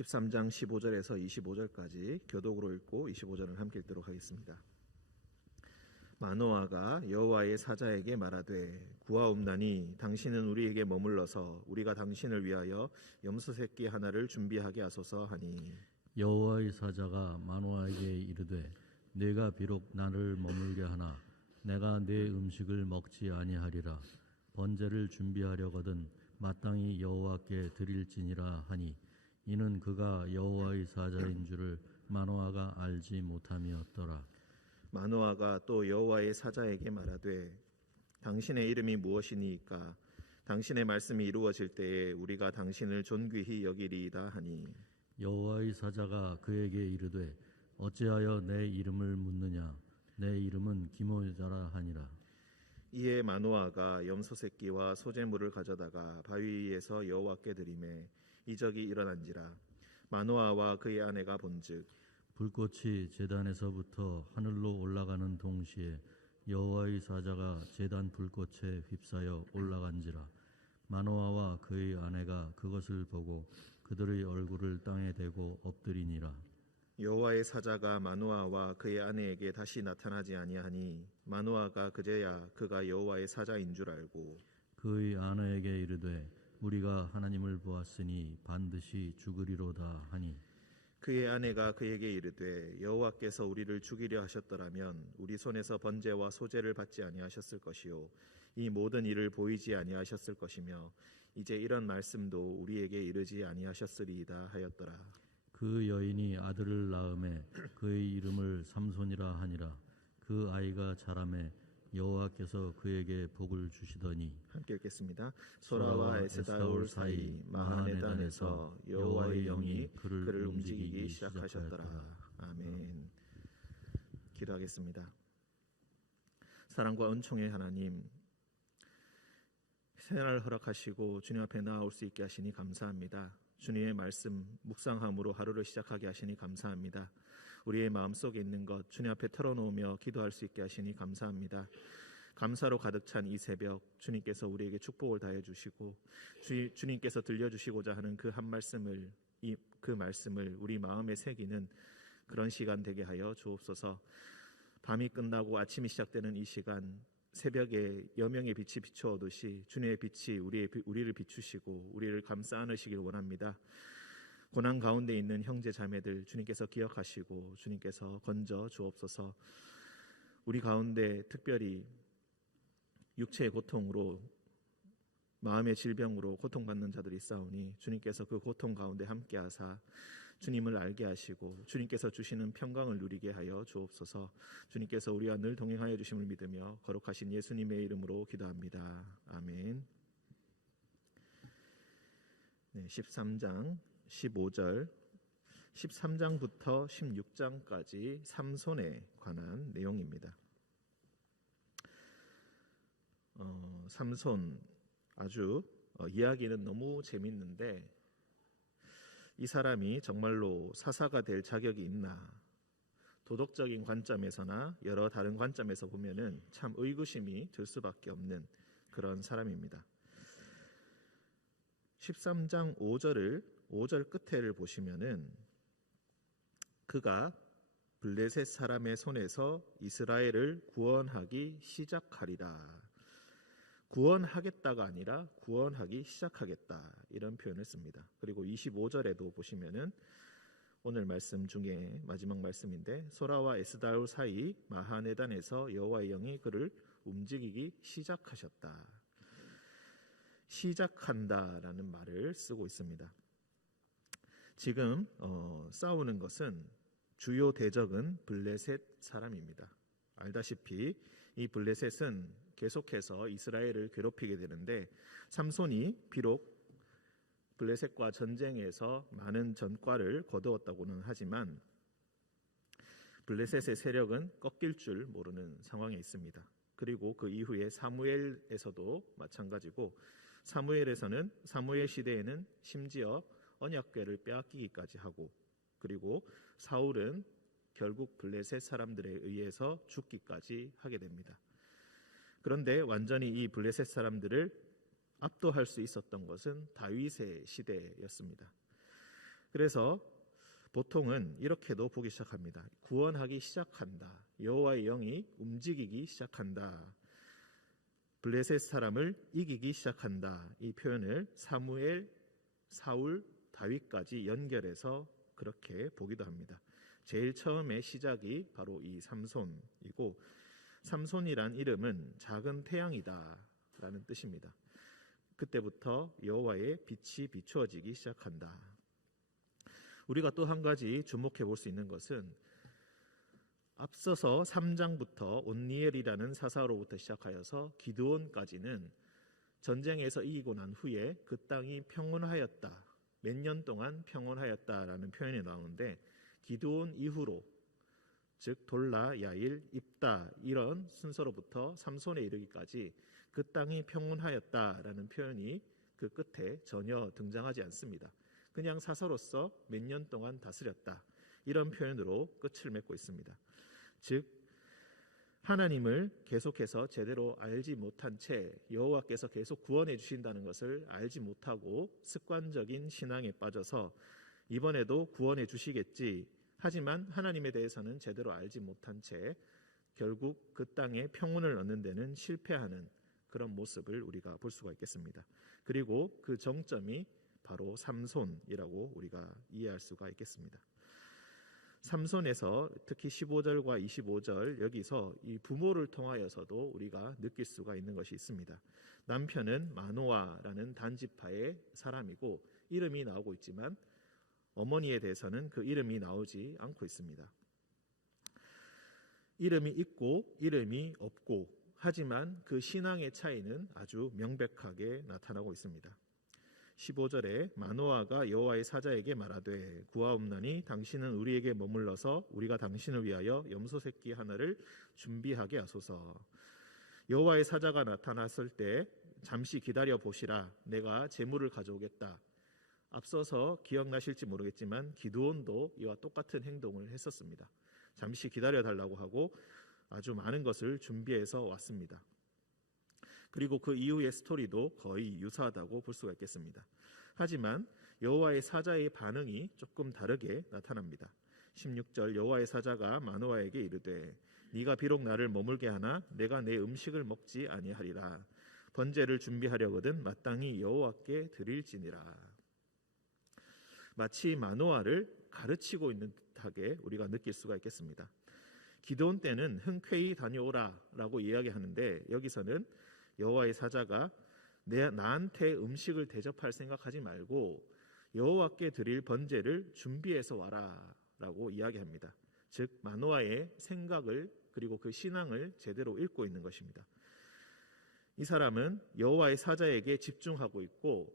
13장 15절에서 25절까지 교독으로 읽고 25절을 함께 읽도록 하겠습니다. 마노아가 여호와의 사자에게 말하되 구하옵나니 당신은 우리에게 머물러서 우리가 당신을 위하여 염소 새끼 하나를 준비하게 하소서 하니, 여호와의 사자가 마노아에게 이르되 내가 비록 나를 머물게 하나 내가 내 음식을 먹지 아니하리라. 번제를 준비하려거든 마땅히 여호와께 드릴지니라 하니, 이는 그가 여호와의 사자인 줄을 마노아가 알지 못함이었더라. 마노아가 또 여호와의 사자에게 말하되 당신의 이름이 무엇이니까 당신의 말씀이 이루어질 때에 우리가 당신을 존귀히 여기리이다 하니, 여호와의 사자가 그에게 이르되 어찌하여 내 이름을 묻느냐. 내 이름은 기모자라 하니라. 이에 마노아가 염소 새끼와 소재물을 가져다가 바위 위에서 여호와께 드리매 이적이 일어난지라. 마노아와 그의 아내가 본즉 불꽃이 제단에서부터 하늘로 올라가는 동시에 여호와의 사자가 제단 불꽃에 휩싸여 올라간지라. 마노아와 그의 아내가 그것을 보고 그들의 얼굴을 땅에 대고 엎드리니라. 여호와의 사자가 마노아와 그의 아내에게 다시 나타나지 아니하니 마노아가 그제야 그가 여호와의 사자인 줄 알고 그의 아내에게 이르되 우리가 하나님을 보았으니 반드시 죽으리로다 하니, 그의 아내가 그에게 이르되 여호와께서 우리를 죽이려 하셨더라면 우리 손에서 번제와 소제를 받지 아니하셨을 것이요 이 모든 일을 보이지 아니하셨을 것이며 이제 이런 말씀도 우리에게 이르지 아니하셨으리이다 하였더라. 그 여인이 아들을 낳음에 그의 이름을 삼손이라 하니라. 그 아이가 자라매 여호와께서 그에게 복을 주시더니, 함께 읽겠습니다. 소라와 에스다올 사이 마하네단에서 여호와의 영이 그를 움직이기 시작하셨더라. 아멘. 기도하겠습니다. 사랑과 은총의 하나님, 새날을 허락하시고 주님 앞에 나아올 수 있게 하시니 감사합니다. 주님의 말씀 묵상함으로 하루를 시작하게 하시니 감사합니다. 우리의 마음속에 있는 것 주님 앞에 털어놓으며 기도할 수 있게 하시니 감사합니다. 감사로 가득 찬 이 새벽 주님께서 우리에게 축복을 다해 주시고 주님께서 들려주시고자 하는 그 한 말씀을 그 말씀을 우리 마음에 새기는 그런 시간 되게 하여 주옵소서. 밤이 끝나고 아침이 시작되는 이 시간, 새벽에 여명의 빛이 비추어듯이 주님의 빛이 우리를 비추시고 우리를 감싸 안으시길 원합니다. 고난 가운데 있는 형제 자매들 주님께서 기억하시고 주님께서 건져 주옵소서. 우리 가운데 특별히 육체의 고통으로 마음의 질병으로 고통받는 자들이 있사오니 주님께서 그 고통 가운데 함께하사 주님을 알게 하시고 주님께서 주시는 평강을 누리게 하여 주옵소서. 주님께서 우리와 늘 동행하여 주심을 믿으며 거룩하신 예수님의 이름으로 기도합니다. 아멘. 13장 15절 13장부터 16장까지 삼손에 관한 내용입니다. 삼손 아주 이야기는 너무 재밌는데 이 사람이 정말로 사사가 될 자격이 있나, 도덕적인 관점에서나 여러 다른 관점에서 보면은 참 의구심이 들 수밖에 없는 그런 사람입니다. 13장 5절 끝에를 보시면은 그가 블레셋 사람의 손에서 이스라엘을 구원하기 시작하리라. 구원하겠다가 아니라 구원하기 시작하겠다, 이런 표현을 씁니다. 그리고 25절에도 보시면은 오늘 말씀 중에 마지막 말씀인데 소라와 에스다올 사이 마하네단에서 여호와의 영이 그를 움직이기 시작하셨다. 시작한다라는 말을 쓰고 있습니다. 지금 싸우는 것은 주요 대적은 블레셋 사람입니다. 알다시피 이 블레셋은 계속해서 이스라엘을 괴롭히게 되는데 삼손이 비록 블레셋과 전쟁에서 많은 전과를 거두었다고는 하지만 블레셋의 세력은 꺾일 줄 모르는 상황에 있습니다. 그리고 그 이후에 사무엘에서도 마찬가지고, 사무엘에서는 사무엘 시대에는 심지어 언약궤를 빼앗기기까지 하고, 그리고 사울은 결국 블레셋 사람들에 의해서 죽기까지 하게 됩니다. 그런데 완전히 이 블레셋 사람들을 압도할 수 있었던 것은 다윗의 시대였습니다. 그래서 보통은 이렇게도 보기 시작합니다. 구원하기 시작한다. 여호와의 영이 움직이기 시작한다. 블레셋 사람을 이기기 시작한다. 이 표현을 사무엘, 사울, 다윗까지 연결해서 그렇게 보기도 합니다. 제일 처음에 시작이 바로 이 삼손이고, 삼손이란 이름은 작은 태양이다 라는 뜻입니다. 그때부터 여호와의 빛이 비추어지기 시작한다. 우리가 또 한 가지 주목해 볼 수 있는 것은 앞서서 3장부터 온니엘이라는 사사로부터 시작하여서 기드온까지는 전쟁에서 이기고 난 후에 그 땅이 평온하였다, 몇 년 동안 평온하였다라는 표현이 나오는데, 기드온 이후로, 즉 돌라, 야일, 입다 이런 순서로부터 삼손에 이르기까지 그 땅이 평온하였다라는 표현이 그 끝에 전혀 등장하지 않습니다. 그냥 사서로서 몇 년 동안 다스렸다, 이런 표현으로 끝을 맺고 있습니다. 즉 하나님을 계속해서 제대로 알지 못한 채 여호와께서 계속 구원해 주신다는 것을 알지 못하고 습관적인 신앙에 빠져서 이번에도 구원해 주시겠지, 하지만 하나님에 대해서는 제대로 알지 못한 채 결국 그 땅에 평온을 얻는 데는 실패하는 그런 모습을 우리가 볼 수가 있겠습니다. 그리고 그 정점이 바로 삼손이라고 우리가 이해할 수가 있겠습니다. 삼손에서 특히 15절과 25절, 여기서 이 부모를 통하여서도 우리가 느낄 수가 있는 것이 있습니다. 남편은 마노아라는 단지파의 사람이고 이름이 나오고 있지만 어머니에 대해서는 그 이름이 나오지 않고 있습니다. 이름이 있고 이름이 없고, 하지만 그 신앙의 차이는 아주 명백하게 나타나고 있습니다. 15절에 마노아가 여호와의 사자에게 말하되 구하옵나니 당신은 우리에게 머물러서 우리가 당신을 위하여 염소 새끼 하나를 준비하게 하소서. 여호와의 사자가 나타났을 때 잠시 기다려 보시라, 내가 제물을 가져오겠다. 앞서서 기억나실지 모르겠지만 기드온도 이와 똑같은 행동을 했었습니다. 잠시 기다려 달라고 하고 아주 많은 것을 준비해서 왔습니다. 그리고 그 이후의 스토리도 거의 유사하다고 볼 수가 있겠습니다. 하지만 여호와의 사자의 반응이 조금 다르게 나타납니다. 16절, 여호와의 사자가 마노아에게 이르되 네가 비록 나를 머물게 하나 내가 내 음식을 먹지 아니하리라. 번제를 준비하려거든 마땅히 여호와께 드릴지니라. 마치 마노아를 가르치고 있는 듯하게 우리가 느낄 수가 있겠습니다. 기드온 때는 흔쾌히 다녀오라 라고 이야기하는데, 여기서는 여호와의 사자가 나한테 음식을 대접할 생각하지 말고 여호와께 드릴 번제를 준비해서 와라 라고 이야기합니다. 즉 마노아의 생각을 그리고 그 신앙을 제대로 읽고 있는 것입니다. 이 사람은 여호와의 사자에게 집중하고 있고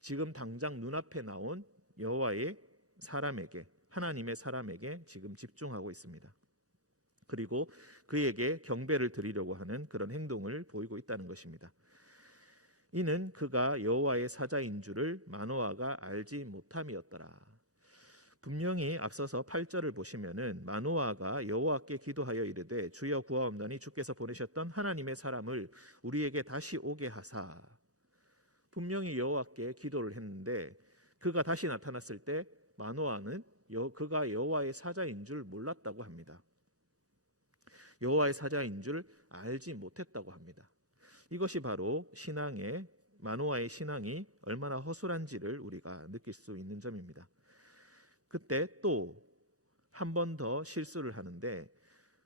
지금 당장 눈앞에 나온 여호와의 사람에게, 하나님의 사람에게 지금 집중하고 있습니다. 그리고 그에게 경배를 드리려고 하는 그런 행동을 보이고 있다는 것입니다. 이는 그가 여호와의 사자인 줄을 마노아가 알지 못함이었더라. 분명히 앞서서 8절을 보시면은 마노아가 여호와께 기도하여 이르되 주여 구하옵나니 주께서 보내셨던 하나님의 사람을 우리에게 다시 오게 하사. 분명히 여호와께 기도를 했는데 그가 다시 나타났을 때 마노아는 그가 여호와의 사자인 줄 몰랐다고 합니다. 여호와의 사자인 줄 알지 못했다고 합니다. 이것이 바로 마노아의 신앙이 얼마나 허술한지를 우리가 느낄 수 있는 점입니다. 그때 또 한 번 더 실수를 하는데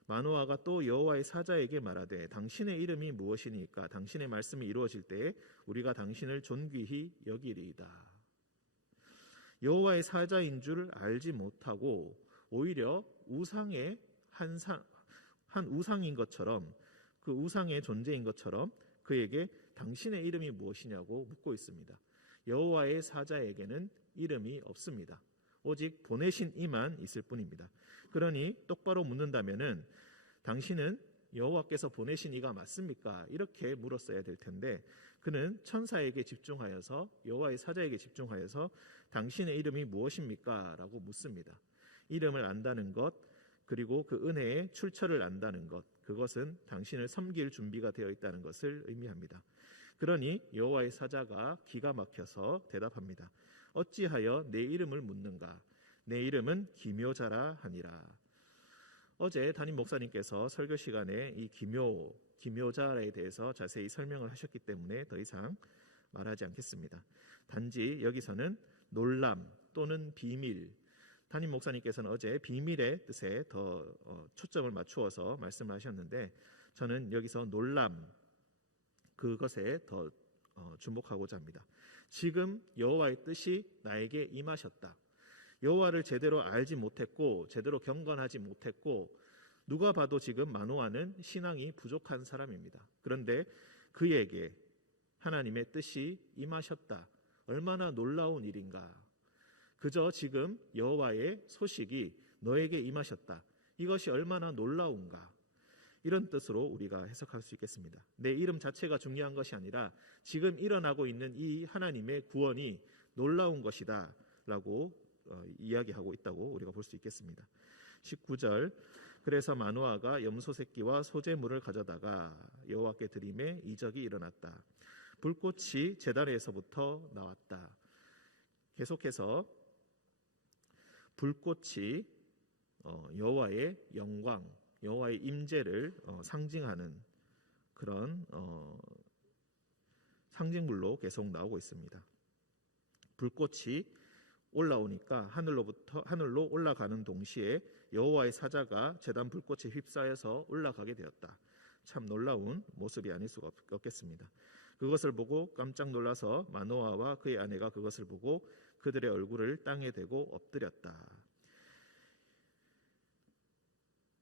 마노아가 또 여호와의 사자에게 말하되 당신의 이름이 무엇이니까 당신의 말씀이 이루어질 때에 우리가 당신을 존귀히 여기리이다. 여호와의 사자인 줄 알지 못하고 오히려 우상의 한 우상인 것처럼, 그 우상의 존재인 것처럼 그에게 당신의 이름이 무엇이냐고 묻고 있습니다. 여호와의 사자에게는 이름이 없습니다. 오직 보내신 이만 있을 뿐입니다. 그러니 똑바로 묻는다면은 당신은 여호와께서 보내신 이가 맞습니까? 이렇게 물었어야 될 텐데 그는 천사에게 집중하여서 여호와의 사자에게 집중하여서 당신의 이름이 무엇입니까? 라고 묻습니다. 이름을 안다는 것, 그리고 그 은혜의 출처를 안다는 것, 그것은 당신을 섬길 준비가 되어 있다는 것을 의미합니다. 그러니 여호와의 사자가 기가 막혀서 대답합니다. 어찌하여 내 이름을 묻는가? 내 이름은 기묘자라 하니라. 어제 담임 목사님께서 설교 시간에 이 기묘자에 대해서 자세히 설명을 하셨기 때문에 더 이상 말하지 않겠습니다. 단지 여기서는 놀람 또는 비밀, 담임 목사님께서는 어제 비밀의 뜻에 더 초점을 맞추어서 말씀을 하셨는데, 저는 여기서 놀람, 그것에 더 주목하고자 합니다. 지금 여호와의 뜻이 나에게 임하셨다. 여호와를 제대로 알지 못했고 제대로 경건하지 못했고 누가 봐도 지금 마노아는 신앙이 부족한 사람입니다. 그런데 그에게 하나님의 뜻이 임하셨다. 얼마나 놀라운 일인가. 그저 지금 여호와의 소식이 너에게 임하셨다. 이것이 얼마나 놀라운가. 이런 뜻으로 우리가 해석할 수 있겠습니다. 내 이름 자체가 중요한 것이 아니라 지금 일어나고 있는 이 하나님의 구원이 놀라운 것이다 라고 이야기하고 있다고 우리가 볼 수 있겠습니다. 19절, 그래서 마노아가 염소 새끼와 소재물을 가져다가 여호와께 드리매 이적이 일어났다. 불꽃이 제단에서부터 나왔다. 계속해서 불꽃이 여호와의 영광, 여호와의 임재를 상징하는 그런 상징물로 계속 나오고 있습니다. 불꽃이 올라오니까 하늘로 올라가는 동시에 여호와의 사자가 제단 불꽃에 휩싸여서 올라가게 되었다. 참 놀라운 모습이 아닐 수가 없겠습니다. 그것을 보고 깜짝 놀라서 마노아와 그의 아내가 그것을 보고 그들의 얼굴을 땅에 대고 엎드렸다.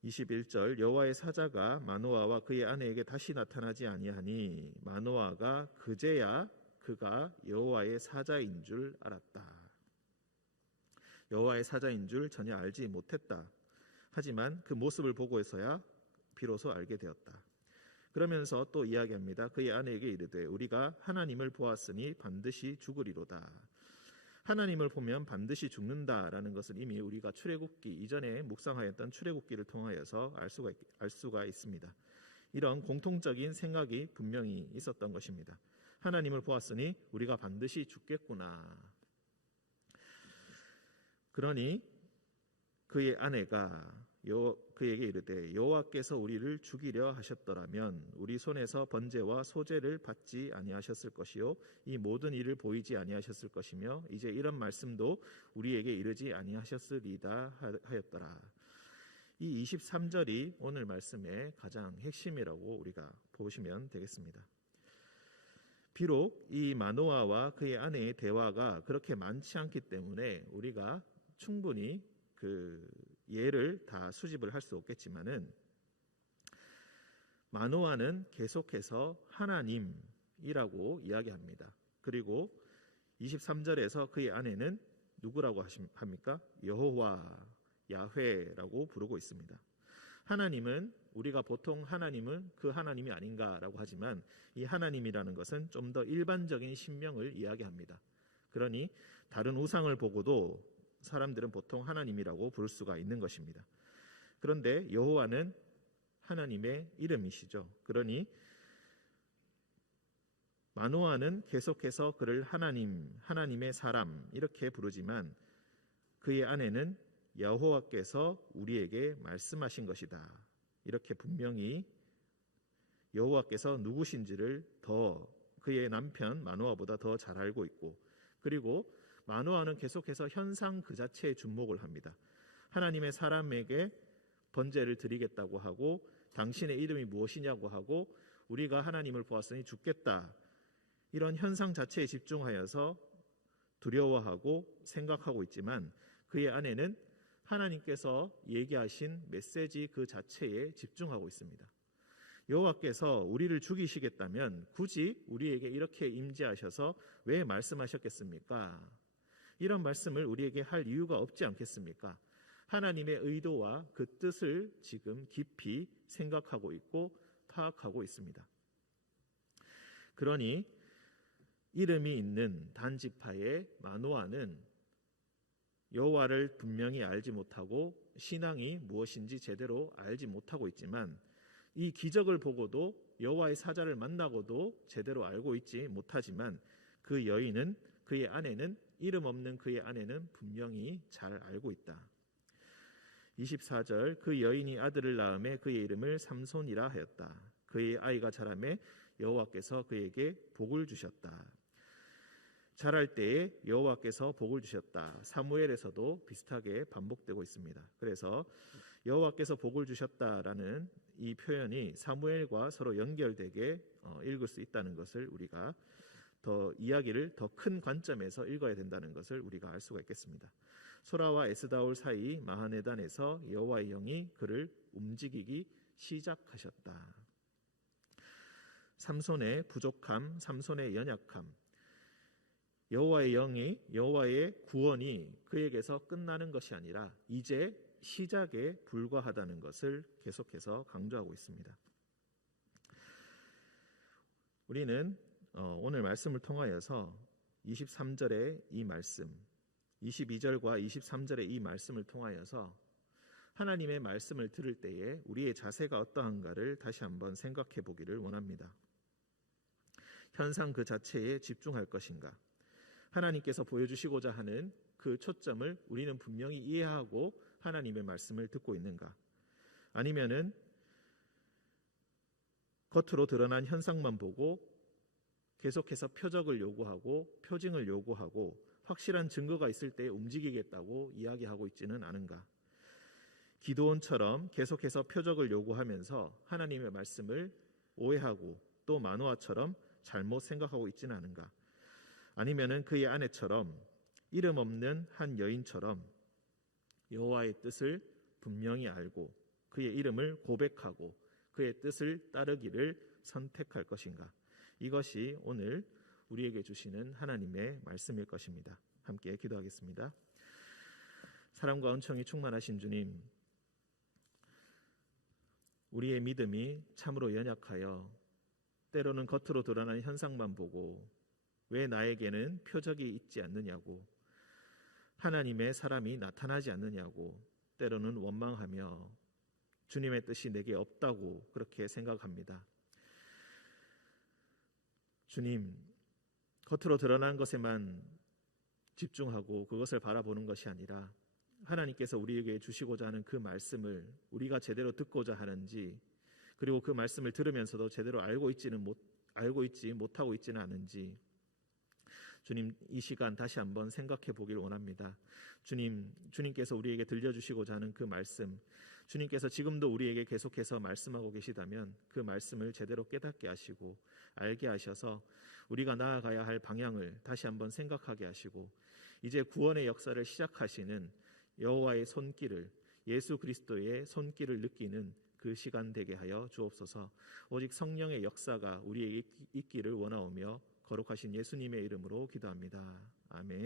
21절, 여호와의 사자가 마노아와 그의 아내에게 다시 나타나지 아니하니 마노아가 그제야 그가 여호와의 사자인 줄 알았다. 여호와의 사자인 줄 전혀 알지 못했다. 하지만 그 모습을 보고서야 비로소 알게 되었다. 그러면서 또 이야기합니다. 그의 아내에게 이르되 우리가 하나님을 보았으니 반드시 죽으리로다. 하나님을 보면 반드시 죽는다라는 것은 이미 우리가 출애굽기 이전에 묵상하였던 출애굽기를 통하여서 알 수가 있습니다. 이런 공통적인 생각이 분명히 있었던 것입니다. 하나님을 보았으니 우리가 반드시 죽겠구나. 그러니 그의 아내가 그에게 이르되 여호와께서 우리를 죽이려 하셨더라면 우리 손에서 번제와 소제를 받지 아니하셨을 것이요 이 모든 일을 보이지 아니하셨을 것이며 이제 이런 말씀도 우리에게 이르지 아니하셨으리다 하였더라. 이 23절이 오늘 말씀의 가장 핵심이라고 우리가 보시면 되겠습니다. 비록 이 마노아와 그의 아내의 대화가 그렇게 많지 않기 때문에 우리가 충분히 그 예를 다 수집을 할 수 없겠지만은 마노아는 계속해서 하나님이라고 이야기합니다. 그리고 23절에서 그의 아내는 누구라고 합니까? 여호와, 야훼라고 부르고 있습니다. 하나님은 우리가 보통 하나님은 그 하나님이 아닌가라고 하지만 이 하나님이라는 것은 좀 더 일반적인 신명을 이야기합니다. 그러니 다른 우상을 보고도 사람들은 보통 하나님이라고 부를 수가 있는 것입니다. 그런데 여호와는 하나님의 이름이시죠. 그러니 마노아는 계속해서 그를 하나님의 사람 이렇게 부르지만 그의 아내는 여호와께서 우리에게 말씀하신 것이다. 이렇게 분명히 여호와께서 누구신지를 더 그의 남편 마노아보다 더 잘 알고 있고, 그리고 마노아는 계속해서 현상 그 자체에 주목을 합니다. 하나님의 사람에게 번제를 드리겠다고 하고 당신의 이름이 무엇이냐고 하고 우리가 하나님을 보았으니 죽겠다. 이런 현상 자체에 집중하여서 두려워하고 생각하고 있지만 그의 아내는 하나님께서 얘기하신 메시지 그 자체에 집중하고 있습니다. 여호와께서 우리를 죽이시겠다면 굳이 우리에게 이렇게 임재하셔서 왜 말씀하셨겠습니까? 이런 말씀을 우리에게 할 이유가 없지 않겠습니까? 하나님의 의도와 그 뜻을 지금 깊이 생각하고 있고 파악하고 있습니다. 그러니 이름이 있는 단지파의 마노아는 여호와를 분명히 알지 못하고 신앙이 무엇인지 제대로 알지 못하고 있지만 이 기적을 보고도 여호와의 사자를 만나고도 제대로 알고 있지 못하지만 그 여인은 그의 아내는 이름 없는 그의 아내는 분명히 잘 알고 있다. 24절 그 여인이 아들을 낳음에 그의 이름을 삼손이라 하였다. 그의 아이가 자라매 여호와께서 그에게 복을 주셨다. 자랄 때에 여호와께서 복을 주셨다. 사무엘에서도 비슷하게 반복되고 있습니다. 그래서 여호와께서 복을 주셨다라는 이 표현이 사무엘과 서로 연결되게 읽을 수 있다는 것을 우리가 더 이야기를 더 큰 관점에서 읽어야 된다는 것을 우리가 알 수가 있겠습니다. 소라와 에스다올 사이 마하네단에서 여호와의 영이 그를 움직이기 시작하셨다. 삼손의 부족함, 삼손의 연약함, 여호와의 영이 여호와의 구원이 그에게서 끝나는 것이 아니라 이제 시작에 불과하다는 것을 계속해서 강조하고 있습니다. 우리는 오늘 말씀을 통하여서 23절의 이 말씀, 22절과 23절의 이 말씀을 통하여서 하나님의 말씀을 들을 때에 우리의 자세가 어떠한가를 다시 한번 생각해 보기를 원합니다. 현상 그 자체에 집중할 것인가? 하나님께서 보여주시고자 하는 그 초점을 우리는 분명히 이해하고 하나님의 말씀을 듣고 있는가? 아니면은 겉으로 드러난 현상만 보고 계속해서 표적을 요구하고 표징을 요구하고 확실한 증거가 있을 때 움직이겠다고 이야기하고 있지는 않은가? 기드온처럼 계속해서 표적을 요구하면서 하나님의 말씀을 오해하고 또 마노아처럼 잘못 생각하고 있지는 않은가? 아니면은 그의 아내처럼 이름 없는 한 여인처럼 여호와의 뜻을 분명히 알고 그의 이름을 고백하고 그의 뜻을 따르기를 선택할 것인가? 이것이 오늘 우리에게 주시는 하나님의 말씀일 것입니다. 함께 기도하겠습니다. 사랑과 은총이 충만하신 주님, 우리의 믿음이 참으로 연약하여 때로는 겉으로 드러나는 현상만 보고 왜 나에게는 표적이 있지 않느냐고, 하나님의 사람이 나타나지 않느냐고 때로는 원망하며 주님의 뜻이 내게 없다고 그렇게 생각합니다. 주님, 겉으로 드러난 것에만 집중하고 그것을 바라보는 것이 아니라 하나님께서 우리에게 주시고자 하는 그 말씀을 우리가 제대로 듣고자 하는지, 그리고 그 말씀을 들으면서도 제대로 알고 있지 못하고 있지는 않은지 주님, 이 시간 다시 한번 생각해 보길 원합니다. 주님께서 우리에게 들려주시고자 하는 그 말씀, 주님께서 지금도 우리에게 계속해서 말씀하고 계시다면 그 말씀을 제대로 깨닫게 하시고 알게 하셔서 우리가 나아가야 할 방향을 다시 한번 생각하게 하시고 이제 구원의 역사를 시작하시는 여호와의 손길을, 예수 그리스도의 손길을 느끼는 그 시간 되게 하여 주옵소서. 오직 성령의 역사가 우리에게 있기를 원하오며 거룩하신 예수님의 이름으로 기도합니다. 아멘.